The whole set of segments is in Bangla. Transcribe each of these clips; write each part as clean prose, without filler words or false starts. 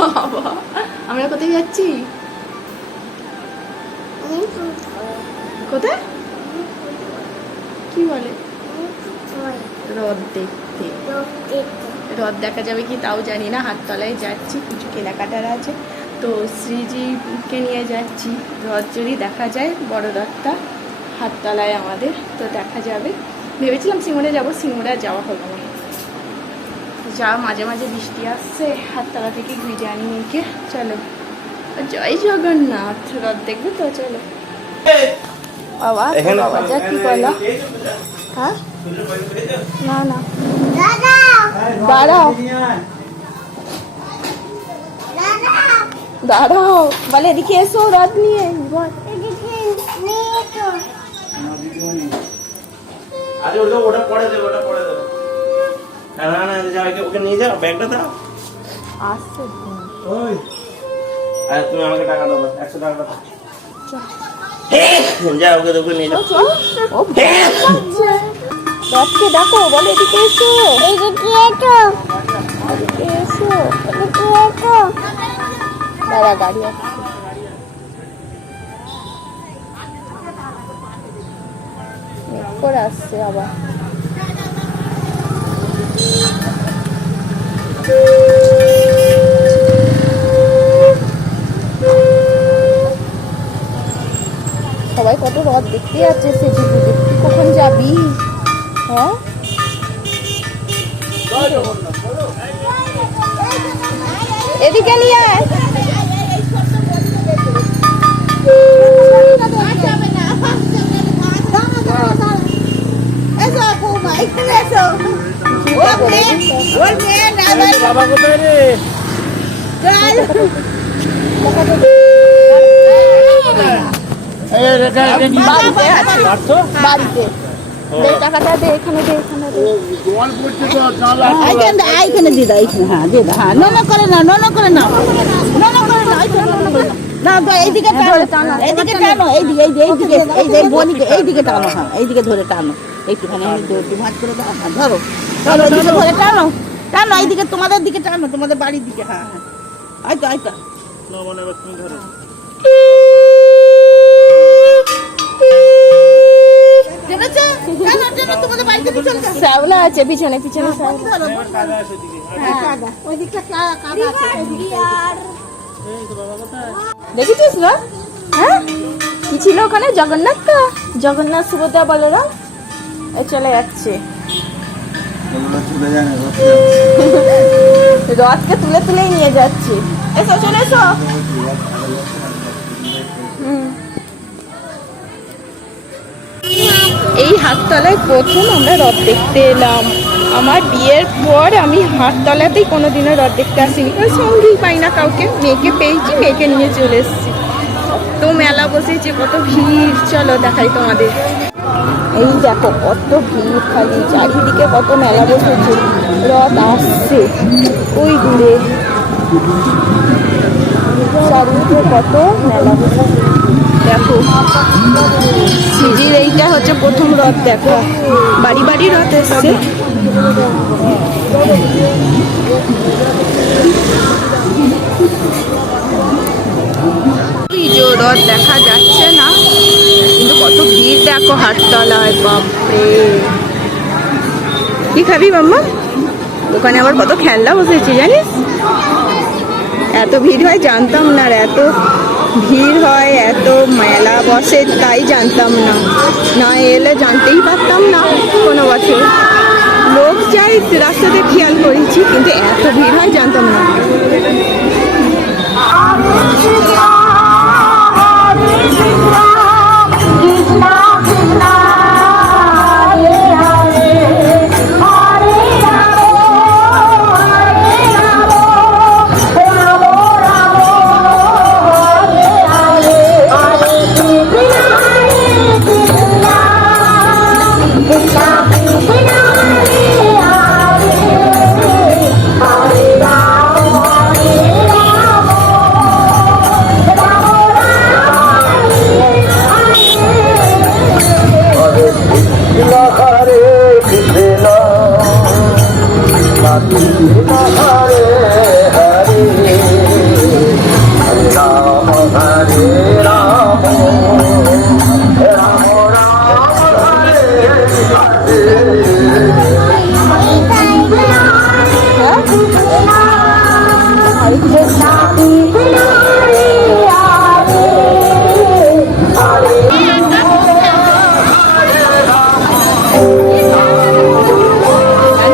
বাবা আমরা কোথায় যাচ্ছি? কোথায়? কি বলে? হ্রদ দেখতে। হ্রদ দেখা যাবে কি তাও জানি না। হাটতলায় যাচ্ছি, কিছু কেনাকাটার আছে, তো শ্রীজিকে নিয়ে যাচ্ছি। হ্রদ যদি দেখা যায়, বড় হ্রদটা হাটতলায় আমাদের, তো দেখা যাবে। ভেবেছিলাম সিঙ্গুরে যাবো, সিঙ্গুরে যাওয়া হলো না। যা মাঝে মাঝে বৃষ্টি আসছে, হাটতলা থেকে ভিজে আনি মেয়েকে। চলো, জয় জগন্নাথ। হ্রদ দেখবে তো, চলো। বাবা বাবা যা কি বলো? হ্যাঁ না না দাঁড়াও দাঁড়াও, বলে এদিকে এসো হ্রদ নিয়ে। ওটা পড়ে দেবো, ওটা পড়ে দেবো। না না ওকে নিয়ে যাও, ব্যাগটা দাও। আসছে তুমি আমাকে টাকা দাও, 100 টাকা দাও। যা ওকে দেখো, নিয়ে যাও। রথকে ডাকো, বলে এদিকে এসো, এদিকে এসো। দাঁড়া, গাড়ি আসছে। করে আসছে আবার। সবাই কত রথ দেখতে যাচ্ছে সেদিকে। কখন যাবি? হ্যাঁ এদিকে নিয়ে আয়। বাবা কোথায় রে? বাড়িতে টাকাটা দে, এখানে দে, এখানে দে। এইখানে দিয়ে দাও, হ্যাঁ দিয়ে দাও। হ্যাঁ না করে না, না করে না, না করে না, না এইদিকে টানো, এইদিকে টানো, এইদিকে এইদিকে এই যে বনিকে এইদিকে টানো। হ্যাঁ এইদিকে ধরে টানো, একটুখানি ভাঁজ করে দাও। হ্যাঁ ধরো ধরো, এইদিকে ধরে টানো টানো, এইদিকে তোমাদের দিকে টানো, তোমাদের বাড়ির দিকে। হ্যাঁ হ্যাঁ আইতো আইতো। তুমি ধরো। শ্যাওলা আছে পিছনে, পিছনে দেখেছিস না? হ্যাঁ কি ছিল ওখানে? জগন্নাথ, জগন্নাথ সুভদ্রা বলরাম চলে যাচ্ছে। রথকে তুলে তুলেই নিয়ে যাচ্ছে। এসো, চলে এসো। এই হাটতলায় প্রথম আমরা রথ দেখতে এলাম। আমার বিয়ের পর আমি হাটতলাতেই কোনোদিনও রথ দেখতে আসিনি, ওই সঙ্গেই পাই না কাউকে। মেয়েকে পেয়েছি, মেয়েকে নিয়ে চলে এসেছি। কত মেলা বসেছে, কত ভিড়। চলো দেখাই তোমাদের। এই দেখো কত ভিড়, খালি চারিদিকে কত মেলা বসেছে। রথ আসছে ওই দূরে, চারিদিকে কত মেলা বসেছে। দেখো সিজির এইটা হচ্ছে প্রথম রথ দেখা। বাড়ি বাড়ি রথ এসছে। রথ দেখা যাচ্ছে না, কিন্তু কত ভিড় দেখো হাটতলায়। বাপরে, কি খাবি মাম্মা? দোকানে আবার কত খেলনা বসেছে জানিস? এত ভিড় হয় জানতাম না, আর এত ভিড় হয়, এত মেলা বসে তাই জানতাম না। না এলে জানতেই পারতাম না কোনো বছর। লোক যাই রাস্তাতে খেয়াল করেছি, কিন্তু এত ভিড় হয় জানতাম না। Hare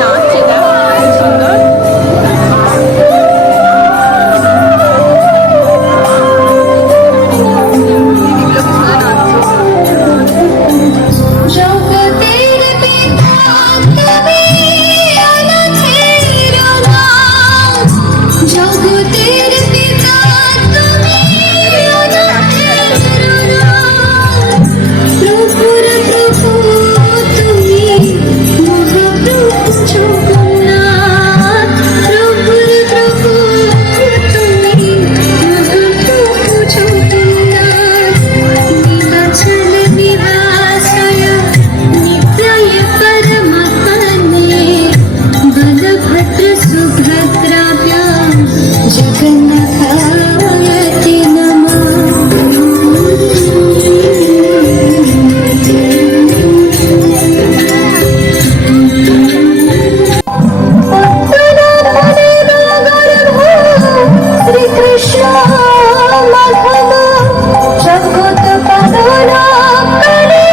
নাচছে না, কি সুন্দর। জগতের পিতা তুমি অনাথের নাথ, জগতের পিতা তুমি অনাথের নাথ, প্রভুর প্রভু তুমি মহাপ্রভু জগন্নাথ, প্রভুর প্রভু তুমি মহাপ্রভু জগন্নাথ, নীলাচল নিবাসায় नित्याय परमात्मने बलभद्र सुभद्राभ्यां जगन्नाथाय ते श्री कृष्ण माधव जगत पालना करे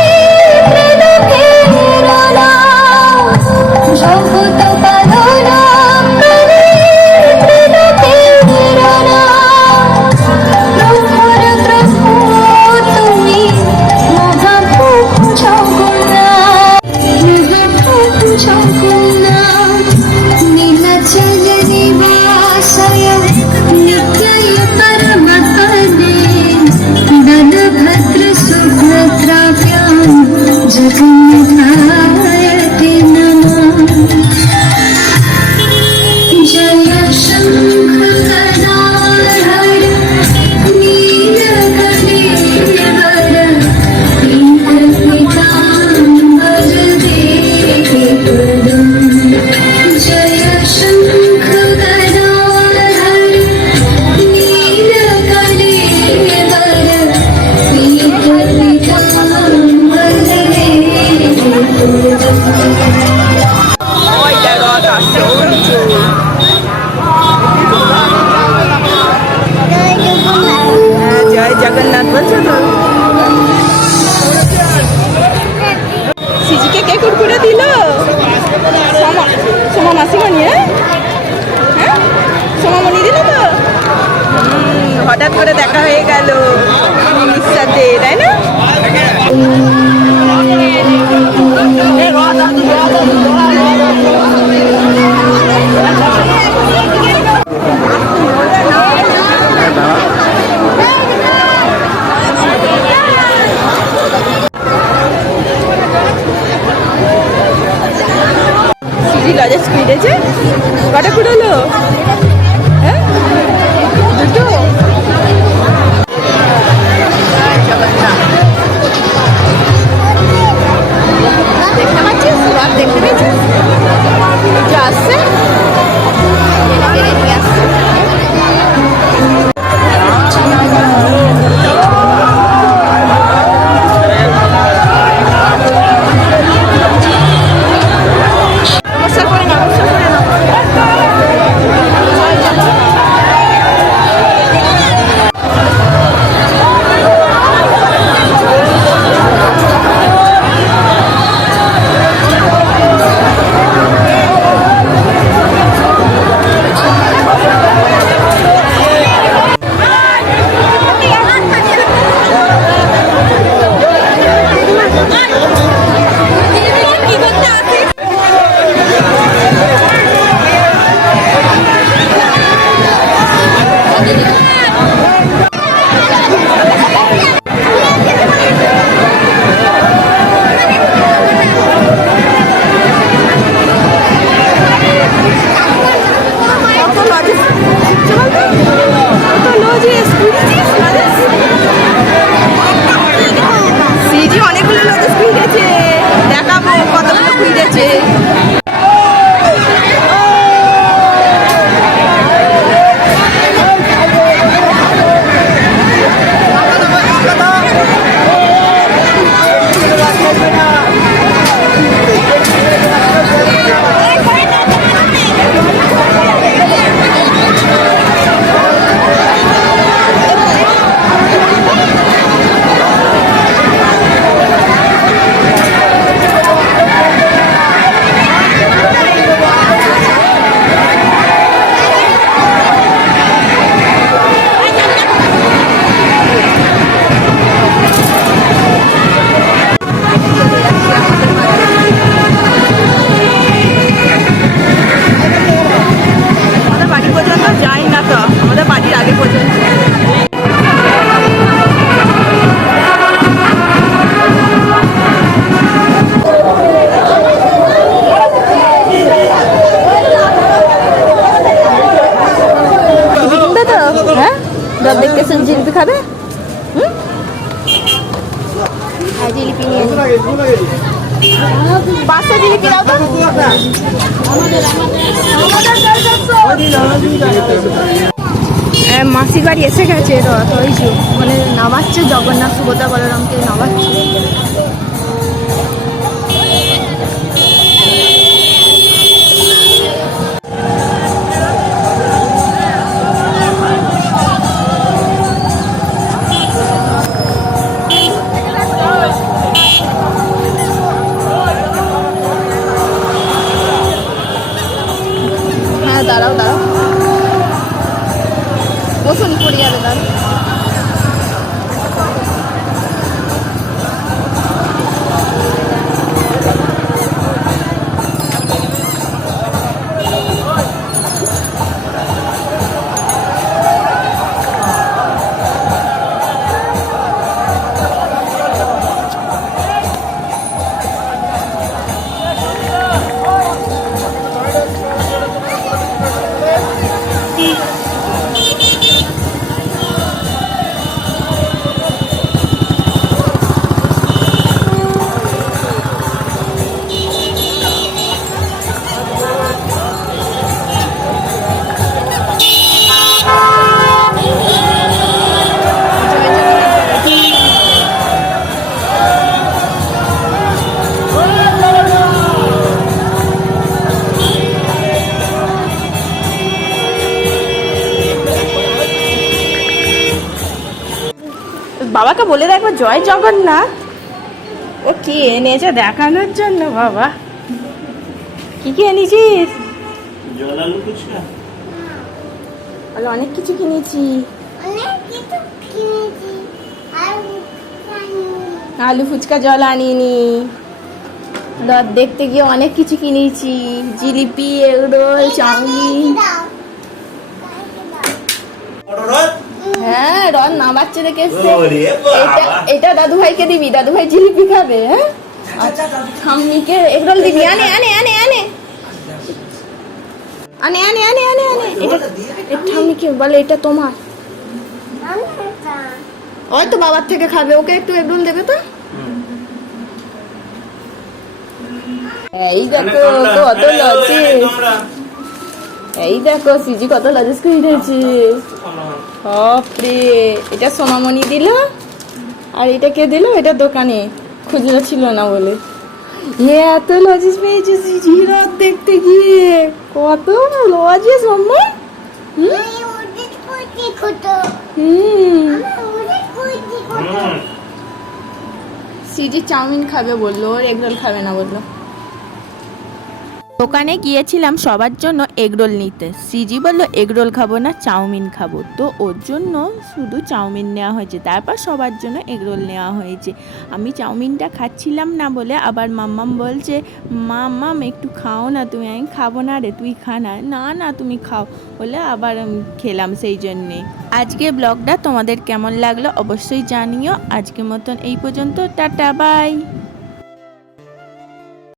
জগত পালনা করে প্রভুর প্রভু তুমি মহাপ্রভু জগন্নাথ, মহাপ্রভু জগন্নাথ, নীলাচল নিবাসায় নিত্যায় পরমাত্মনে বলভদ্র সুভদ্রাভ্যাं जगन्नाथाय ते नमः। जय शंख गदाधर नीलकण्ठेश्वर पीताम्बर देवपदम्। जय शंख गदाधर नीलकण्ठेश्वर पीताम्बर ওই দেখো রথ আসছে, উঠছে। হ্যাঁ, জয় জগন্নাথ বলছো তো। সিজিকে কে কুরকুরে দিল? সোমা মাসিমণি। হ্যাঁ, সোমামণি দিল তো। হঠাৎ করে দেখা হয়ে গেল মিমির সাথে, তাই না? সিজি লজের স্পিডেছে কটা কুড়োলো? হ্যাঁ, দুটো। জগন্নাথ দেখতে এসেছেন, জিলিপি খাবে? হুম, হ্যাঁ জিলিপি নিয়ে নিন। 5টা জিলিপি দাও তো। মাসির বাড়ি এসে গেছে রথ, ওই যে মানে নামাচ্ছে, জগন্নাথ সুভদ্রা বলরামকে নামাচ্ছে। হ্যাঁ দাঁড়াও দাঁড়াও, বসুন, পড়ে যাবে দাঁড়াও। বাবাকে বলে দেখো জয় জগন্নাথ। ও কি এনেছে দেখানোর জন্য? বাবা কি কি এনেছিস? জল আলু ফুচকা। বলে অনেক কিছু কিনেছি। আলু ফুচকা, জল আনিনি। রথ দেখতে গিয়ে অনেক কিছু কিনেছি, জিলিপি, এগরোল, চাউমিন। হ্যাঁ রথ নামাচ্ছে দেখে এসছে। এটা দাদু ভাইকে দিবি, দাদু ভাই জিলিপি খাবে। হ্যাঁ ঠাম্মিকে এগরোল দিবি। আনে আনে আনে আনে আনে আনে আনে আনে আনে এটা ঠাম্মিকে বলে এটা তোমার। ওই তো বাবার থেকে খাবে, ওকে একটু এগরোল দেবে তো। এই দেখো কত লজেস, এই দেখো সিজি কত লজেস কিনেছে। বাপরে, এটা সোনামণি দিল, আর এটা কে দিল? এটা দোকানে খুচরা ছিল না বলে। এত লজেস পেয়েছে সিজি রথ দেখতে গিয়ে। কত লজেস মাম্মা। সিজি চাউমিন খাবে বললো, ওর এগরোল খাবে না বললো। দোকানে গিয়েছিলাম সবার জন্য এগরোল নিতে। সিজি বললো এগরোল খাবো না, চাউমিন খাবো। তো ওর জন্য শুধু চাউমিন নেওয়া হয়েছে, তারপর সবার জন্য এগরোল নেওয়া হয়েছে। আমি চাউমিনটা খাচ্ছিলাম না বলে আবার মাম্মাম বলছে মাম্মাম একটু খাও না তুমি। আমি খাবো না রে, তুই খা না। না না তুমি খাও বলে আবার খেলাম। সেই জন্যে আজকে ব্লগটা তোমাদের কেমন লাগলো অবশ্যই জানিও। আজকের মতন এই পর্যন্ত, টাটা বাই।